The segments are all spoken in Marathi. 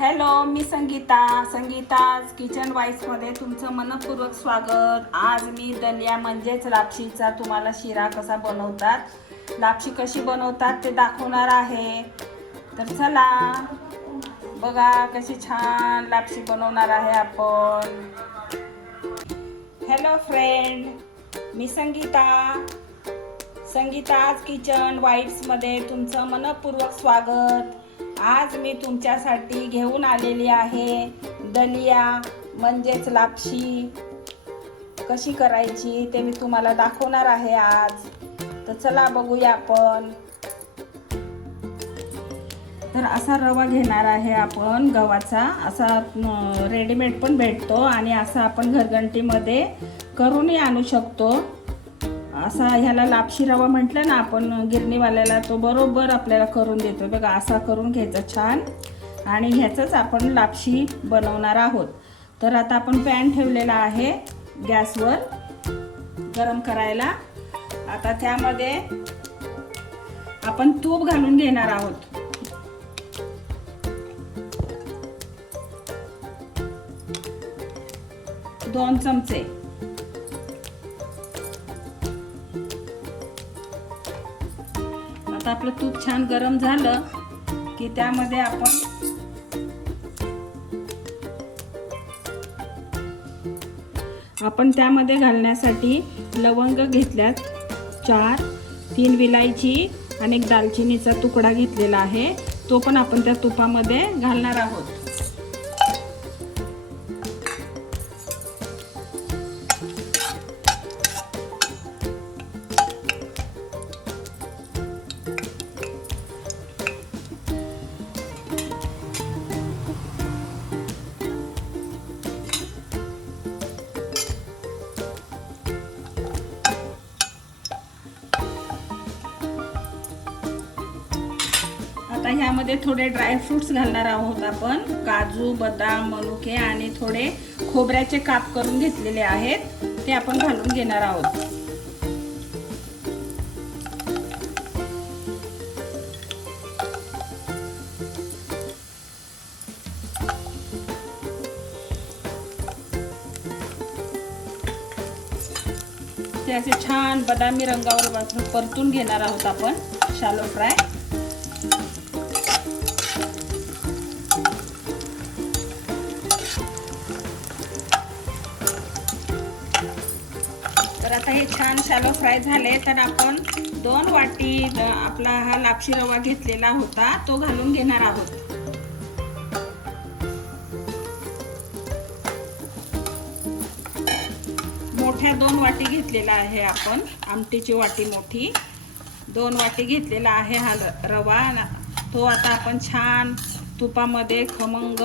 हॅलो मी संगीता. संगीताज किचन वाईसमध्ये तुमचं मनपूर्वक स्वागत. आज मी दलिया म्हणजेच लापशीचा तुम्हाला शिरा कसा बनवतात लापशी कशी बनवतात ते दाखवणार आहे. तर चला बघा कशी छान लापशी बनवणार आहे आपण. हॅलो फ्रेंड मी संगीता. संगीताज किचन वाईट्समध्ये तुमचं मनपूर्वक स्वागत. आज मी तुमच्यासाठी घेऊन आलेली आहे दलिया म्हणजेच लापशी. कशी करायची ते मी तुम्हाला दाखवणार आहे आज. तर चला बघूया आपण. तर असा रवा घेणार आहे आपण गव्हाचा. असा रेडीमेड पण भेटतो आणि असा आपण घरघंटीमध्ये करूनही आणू शकतो. असा ह्याला लापशी रवा म्हटलं ना आपण गिरणीवाल्याला तो बरोबर आपल्याला करून देतो बघा असा करून घ्यायचा छान. आणि ह्याचंच आपण लापशी बनवणार आहोत. तर आता आपण पॅन ठेवलेला आहे गॅसवर गरम करायला. आता त्यामध्ये आपण तूप घालून घेणार आहोत. दोन चमचे. आता आपलं तूप छान गरम झालं की त्यामध्ये आपण आपण त्यामध्ये घालण्यासाठी लवंग घेतल्यात चार तीन विलायची आणि एक दालचिनीचा तुकडा घेतलेला आहे. तो पण आपण त्या तुपामध्ये घालणार आहोत. आता थोडे ड्रायफ्रुट्स घालणार आहोत आपण. काजू बदाम मनुके आणि थोडे खोबऱ्याचे काप करून घेतलेले आहेत. ते आपण घालून घेणार आहोत. ते असे छान बदामी रंगावर परतून घेणार आहोत आपण. शालो फ्राय तर आता हे छान शॅलो फ्राय झाले. तर आपण दोन वाटी आपला हा लापशी रवा घेतलेला होता तो घालून घेणार आहोत. मोठ्या दोन वाटी घेतलेला आहे आपण आमटीची वाटी मोठी. दोन वाटी घेतलेला आहे हा रवा. तो आता आपण छान तुपामध्ये खमंग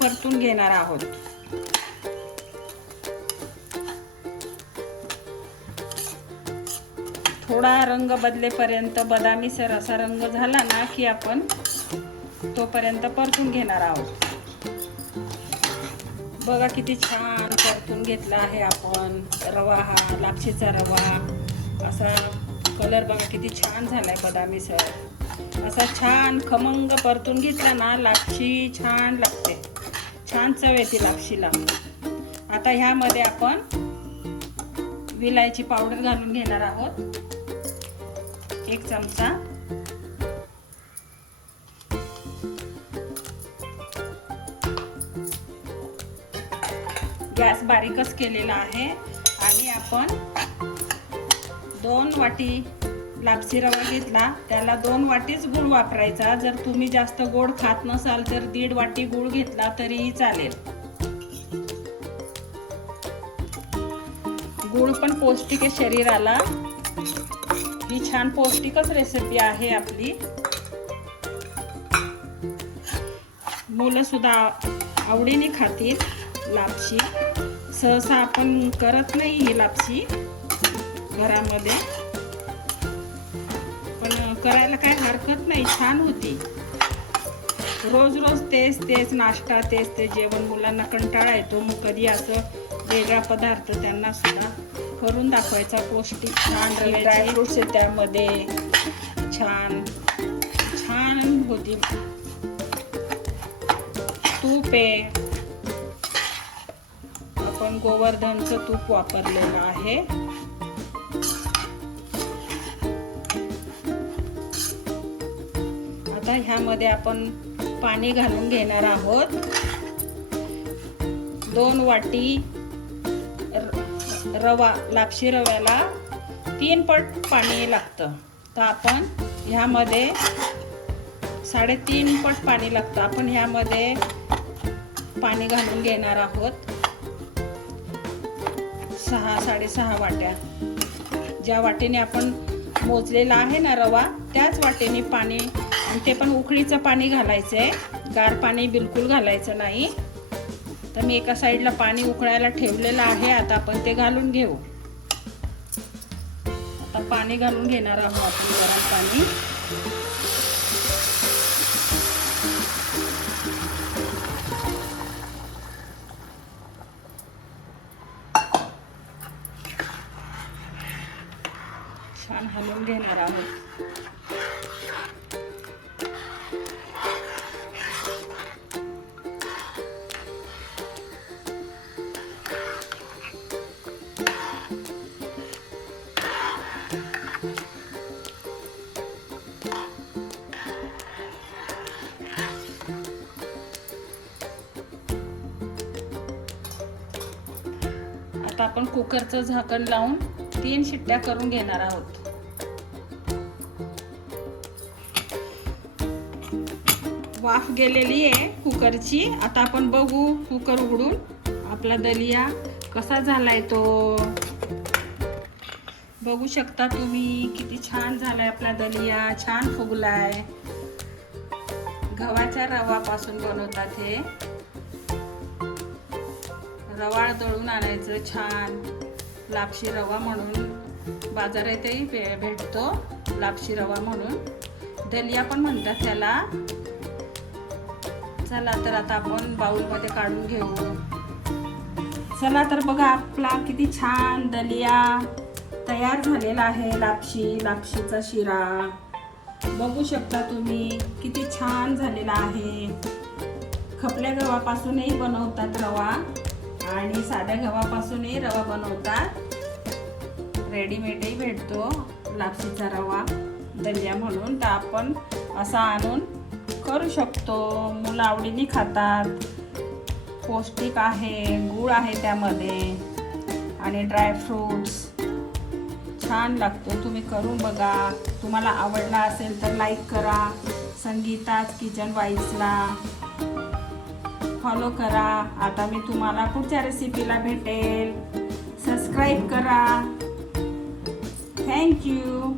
परतून घेणार आहोत. थोडा रंग बदलेपर्यंत बदामी सर असा रंग झाला ना की आपण तोपर्यंत परतून घेणार आहोत. बघा किती छान परतून घेतला आहे आपण. रवा हा लापशीचा रवा. असा कलर बघा किती छान झाला बदामी सर. असा छान खमंग परतून घेतला ना लापशी छान लागते. छान चव येते लापशीला. आता ह्यामध्ये आपण विलायची पावडर घालून घेणार आहोत. एक चमचा. गॅस बारीकच केलेला आहे. आणि आपण दोन वाटी लापसी रवा घेतला. त्याला दोन वाटीच गुळ वापरायचा. जर तुम्ही जास्त गोड खात नसाल तर दीड वाटी गुळ घेतला तरीही चालेल. गुळ पण पौष्टिक आहे शरीराला. ही छान पौष्टिकच रेसिपी आहे आपली. मुलंसुद्धा आवडीने खातील लापशी. सहसा आपण करत नाही ही लापशी घरामध्ये. पण करायला काय हरकत नाही छान होती. रोज रोज तेच तेच नाश्ता तेच ते जेवण मुलांना कंटाळा येतो. मग कधी असं वेगळा पदार्थ त्यांना सुद्धा करून दाखवायचा पौष्टिक छान ड्रायफ्रुट्स आहे त्यामध्ये. छान छान होती. तूप आहे. आपण गोवर्धनचं तूप वापरलेलं आहे. आता ह्यामध्ये आपण पाणी घालून घेणार आहोत. दोन वाटी रवा लापशी रव्याला तीन पट पाणी लागतं. तर आपण ह्यामध्ये साडेतीन पट पाणी लागतं. आपण ह्यामध्ये पाणी घालून घेणार आहोत. सहा साडेसहा वाट्या. ज्या वाटेने आपण मोजलेला आहे ना रवा त्याच वाटेने पाणी आणि ते पण उकळीचं पाणी घालायचं आहे गार पाणी बिलकुल घालायचं नाही. तर मी एका साईडला पाणी उकळायला ठेवलेलं आहे. आता आपण ते घालून घेऊ. आता पाणी घालून घेणार आहोत आपण गरम पाणी. छान हलवून घेणार आहोत. कुकरचं झाकण लावून तीन शिट्ट्या करून घेणार आहोत. वाफ गेलेली आहे कुकरची. आता आपण बघू कुकर उघडून आपला दलिया कसा झालाय तो. बघू शकता तुम्ही किती छान झालाय आपला दलिया छान फुगलाय. गव्हाच्या रवापासून बनवतात हे. रवाळ दळून आणायचं छान. लापशी रवा म्हणून बाजारातही भे भेटतो लापशी रवा म्हणून. दलिया पण म्हणतात त्याला. चला तर आता आपण बाऊलमध्ये काढून घेऊ. चला तर बघा आपला किती छान दलिया तयार झालेला आहे लापशी लापशीचा शिरा. बघू शकता तुम्ही किती छान झालेला आहे. खपल्या गव्हापासूनही बनवतात रवा. आणि साध्या गव्हापासूनही रवा बनवतात. रेडीमेडही भेटतो लापसीचा रवा दलिया म्हणून. तर आपण असा आणून करू शकतो. मुलं आवडीने खातात. पौष्टिक आहे गूळ आहे त्यामध्ये. आणि ड्रायफ्रूट्स छान लागतो. तुम्ही करून बघा. तुम्हाला आवडला असेल तर लाईक करा. संगीताच किचन वाईजला. फॉलो करा. आता मी तुम्हाला पुढच्या रेसिपीला भेटेल. सबस्क्राईब करा. थँक्यू